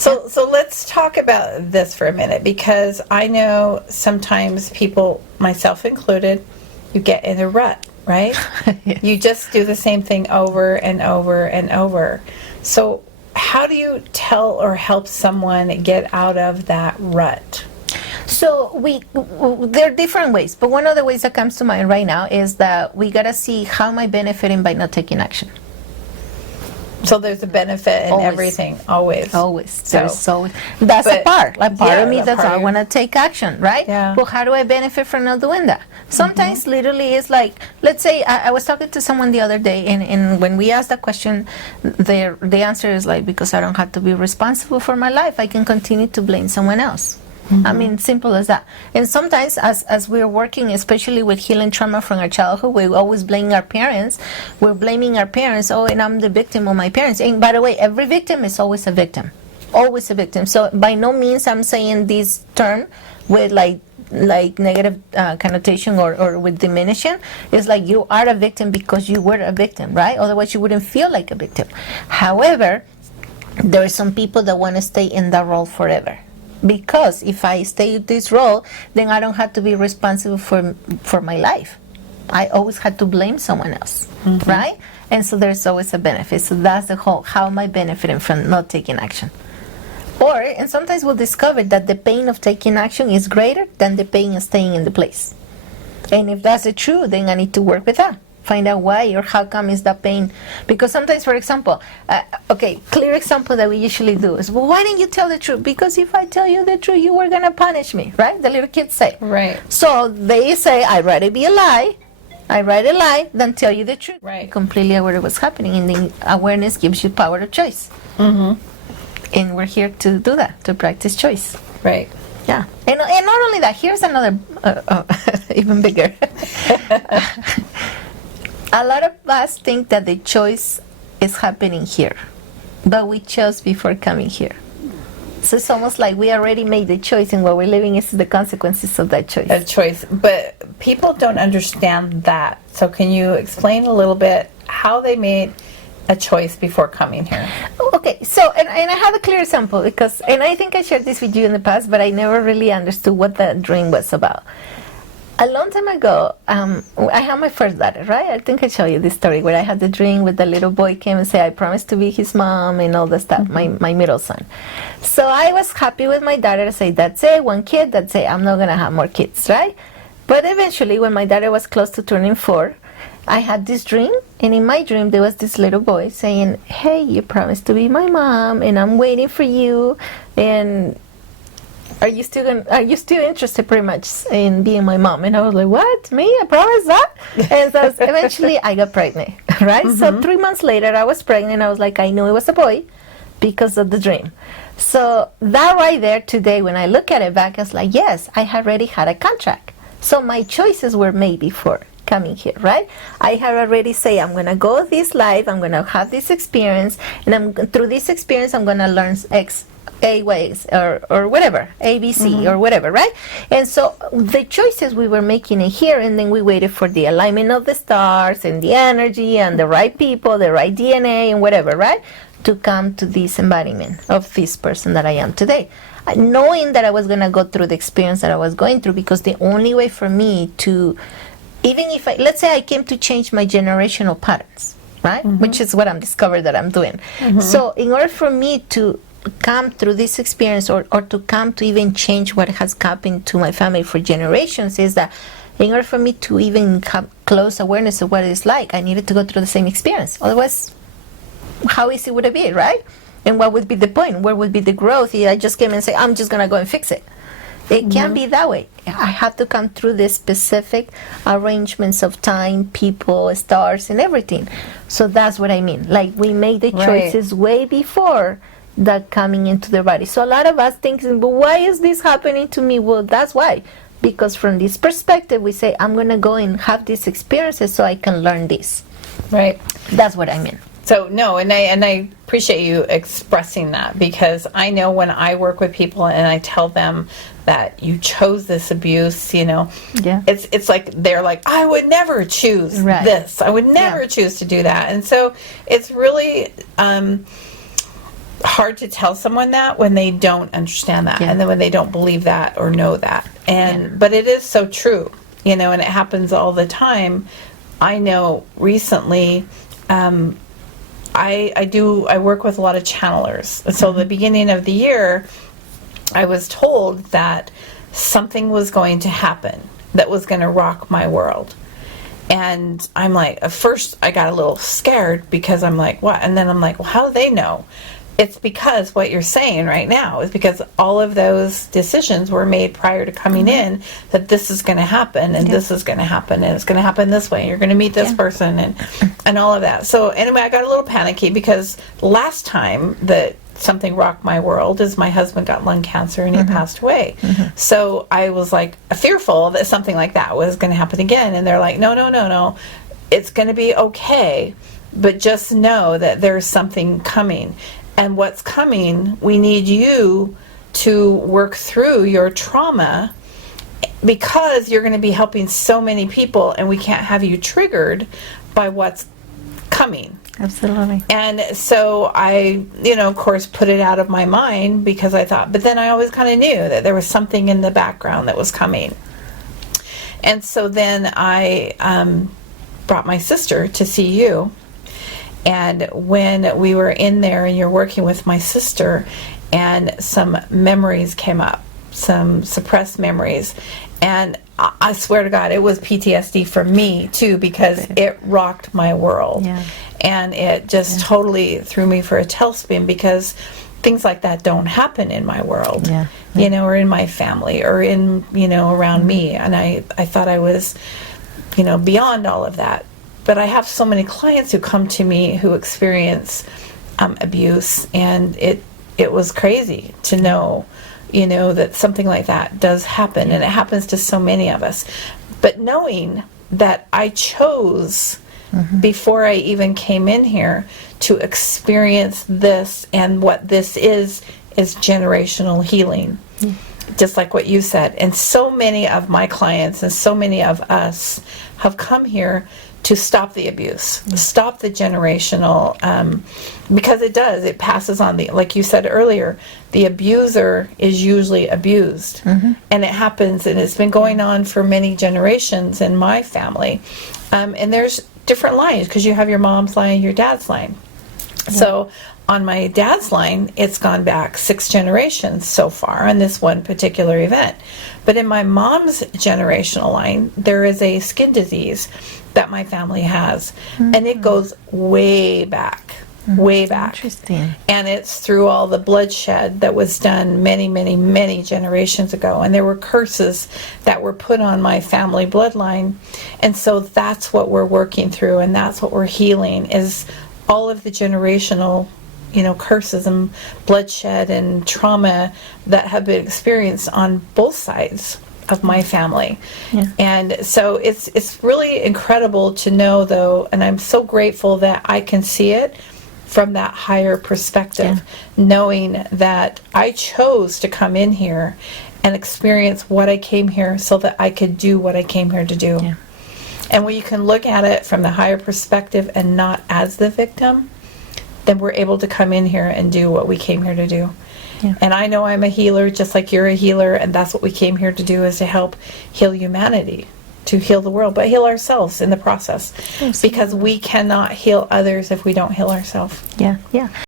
So let's talk about this for a minute, because I know sometimes people, myself included, you get in a rut, right? Yes. You just do the same thing over and over and over. So how do you tell or help someone get out of that rut? So there are different ways, but one of the ways that comes to mind right now is that we gotta see how am I benefiting by not taking action. So there's a benefit in Always. everything, always. Always. So, There's always. That's a but- part. Like part yeah, of me that does part not of- want to take action, right? Yeah. But how do I benefit from not doing that? Sometimes literally it's like, let's say I was talking to someone the other day, and when we asked that question, the answer is like, because I don't have to be responsible for my life, I can continue to blame someone else. I mean, simple as that. And sometimes as we're working, especially with healing trauma from our childhood, we're always blaming our parents. We're blaming our parents. Oh, and I'm the victim of my parents. And by the way, every victim is always a victim. Always a victim. So by no means I'm saying this term with like negative connotation or with diminishing. It's like you are a victim because you were a victim, right? Otherwise you wouldn't feel like a victim. However, there are some people that want to stay in that role forever. Because if I stay in this role, then I don't have to be responsible for my life. I always had to blame someone else, right? And so there's always a benefit. So that's the whole, how am I benefiting from not taking action? And sometimes we'll discover that the pain of taking action is greater than the pain of staying in the place. And if that's the truth, then I need to work with that. Find out why or how come is that pain. Because sometimes, for example, clear example that we usually do is, well, why didn't you tell the truth? Because if I tell you the truth, you were going to punish me, right? The little kids say. Right. So they say, I'd rather be a lie. I'd rather lie than tell you the truth. Right. Completely aware of what's happening. And then awareness gives you power of choice. And we're here to do that, to practice choice. Right. Yeah. And not only that, here's another, even bigger. A lot of us think that the choice is happening here, but we chose before coming here. So it's almost like we already made the choice, and what we're living is the consequences of that choice. A choice. But people don't understand that. So can you explain a little bit how they made a choice before coming here? Okay, so, and I have a clear example, because, and I think I shared this with you in the past, but I never really understood what that dream was about. A long time ago, I had my first daughter, right? I think I showed you this story where I had the dream with the little boy came and say, I promised to be his mom and all the stuff, my middle son. So I was happy with my daughter to say, that's it, one kid, that's it, I'm not going to have more kids, right? But eventually, when my daughter was close to turning 4, I had this dream, and in my dream, there was this little boy saying, hey, you promised to be my mom, and I'm waiting for you, and are you still interested pretty much in being my mom? And I was like, what? Me? I promised that? And so eventually I got pregnant, right? So 3 months later I was pregnant. I was like, I knew it was a boy because of the dream. So that right there today, when I look at it back, I was like, yes, I had already had a contract. So my choices were made before coming here, right? I had already say, I'm going to go this life, I'm going to have this experience, and through this experience, I'm going to learn X, A ways, or whatever, ABC, or whatever, right? And so the choices we were making in here, and then we waited for the alignment of the stars, and the energy, and the right people, the right DNA, and whatever, right? To come to this embodiment of this person that I am today. Knowing that I was going to go through the experience that I was going through, because the only way for me to, even if let's say I came to change my generational patterns, right? Which is what I'm discovered that I'm doing. So in order for me to come through this experience, or to come to even change what has happened to my family for generations, is that in order for me to even have close awareness of what it's like, I needed to go through the same experience. Otherwise, how easy would it be, right? And what would be the point? Where would be the growth if I just came and say, I'm just going to go and fix it? It can't be that way. I have to come through the specific arrangements of time, people, stars, and everything. So that's what I mean. Like, we made the choices way before that coming into the body. So a lot of us think, but why is this happening to me? Well, that's why. Because from this perspective, we say, I'm going to go and have these experiences so I can learn this. Right. That's what I mean. So no, and I appreciate you expressing that, because I know when I work with people and I tell them that you chose this abuse, you know, it's like they're like, I would never choose this. I would never choose to do that. And so it's really hard to tell someone that when they don't understand that, and then when they don't believe that or know that. And but it is so true, you know, and it happens all the time. I know recently, I work with a lot of channelers, and so the beginning of the year, I was told that something was going to happen that was going to rock my world. And I'm like, at first I got a little scared because I'm like, what? And then I'm like, well, how do they know? It's because what you're saying right now is because all of those decisions were made prior to coming in, that this is going to happen, and this is going to happen, and it's going to happen this way, and you're going to meet this person, and all of that. So anyway, I got a little panicky because last time that something rocked my world is my husband got lung cancer and he passed away. So I was like fearful that something like that was going to happen again, and they're like, no, it's going to be okay, but just know that there's something coming. And what's coming, we need you to work through your trauma, because you're going to be helping so many people, and we can't have you triggered by what's coming. Absolutely. And so I, of course, put it out of my mind, because I thought, but then I always kind of knew that there was something in the background that was coming. And so then I brought my sister to see you. And when we were in there and you're working with my sister, and some memories came up, some suppressed memories, and I swear to God, it was PTSD for me too, because it rocked my world. And it just totally threw me for a tailspin, because things like that don't happen in my world, or in my family, or in, around me. And I thought I was, beyond all of that. But I have so many clients who come to me who experience abuse, and it was crazy to know, that something like that does happen, and it happens to so many of us. But knowing that I chose, before I even came in here, to experience this, and what this is generational healing. Just like what you said. And so many of my clients and so many of us have come here to stop the abuse, stop the generational, because it passes on. Like you said earlier, the abuser is usually abused, and it happens, and it's been going on for many generations in my family. And there's different lines, because you have your mom's line, your dad's line. So on my dad's line, it's gone back 6 generations so far on this one particular event. But in my mom's generational line, there is a skin disease that my family has, and it goes way back, way back. Interesting. And it's through all the bloodshed that was done many, many, many generations ago. And there were curses that were put on my family bloodline. And so that's what we're working through, and that's what we're healing, is all of the generational curses and bloodshed and trauma that have been experienced on both sides of my family. And so it's really incredible to know, though, and I'm so grateful that I can see it from that higher perspective, knowing that I chose to come in here and experience what I came here so that I could do what I came here to do. And when you can look at it from the higher perspective and not as the victim, then we're able to come in here and do what we came here to do. And I know I'm a healer, just like you're a healer, and that's what we came here to do, is to help heal humanity, to heal the world, but heal ourselves in the process. Because we cannot heal others if we don't heal ourselves.